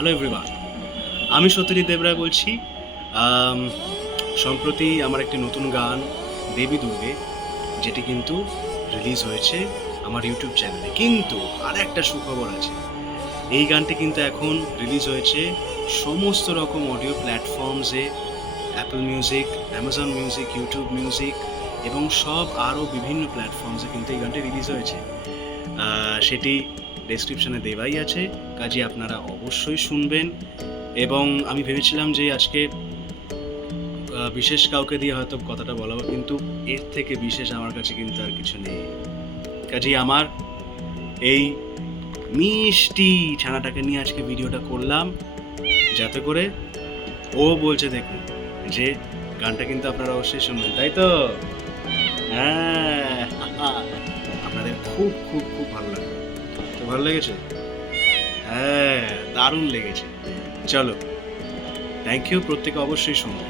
Hello everyone, আমি সত্যজিৎ দেবরায় বলছি। সম্প্রতি আমার একটি নতুন গান দেবী দুর্গে, যেটি কিন্তু রিলিজ হয়েছে আমার ইউটিউব চ্যানেলে। কিন্তু আর একটা সুখবর আছে, এই গানটি কিন্তু এখন রিলিজ হয়েছে সমস্ত রকম অডিও প্ল্যাটফর্মসে, Apple Music, Amazon Music, YouTube Music এবং সব আরও বিভিন্ন প্ল্যাটফর্মসে কিন্তু এই গানটি রিলিজ হয়েছে। সেটি ডেসক্রিপশনে দেওয়াই আছে, কাজে আপনারা অবশ্যই শুনবেন। এবং আমি ভেবেছিলাম যে আজকে বিশেষ কাউকে দিয়ে হয়তো কথাটা বলাবো, কিন্তু এর থেকে বিশেষ আমার কাছে কিন্তু আর কিছু নেই। কাজেই আমার এই মিষ্টি ছানাটাকে নিয়ে আজকে ভিডিওটা করলাম, যাতে করে ও বলছে দেখুন যে গানটা কিন্তু আপনারা অবশ্যই শুনবেন, তাই তো? হ্যাঁ, আপনাদের খুব খুব খুব ভালো লাগবে। তো ভালো লেগেছে? হ্যাঁ, দারুণ লেগেছে। চলো, থ্যাংক ইউ, প্রত্যেকে অবশ্যই শুনবেন।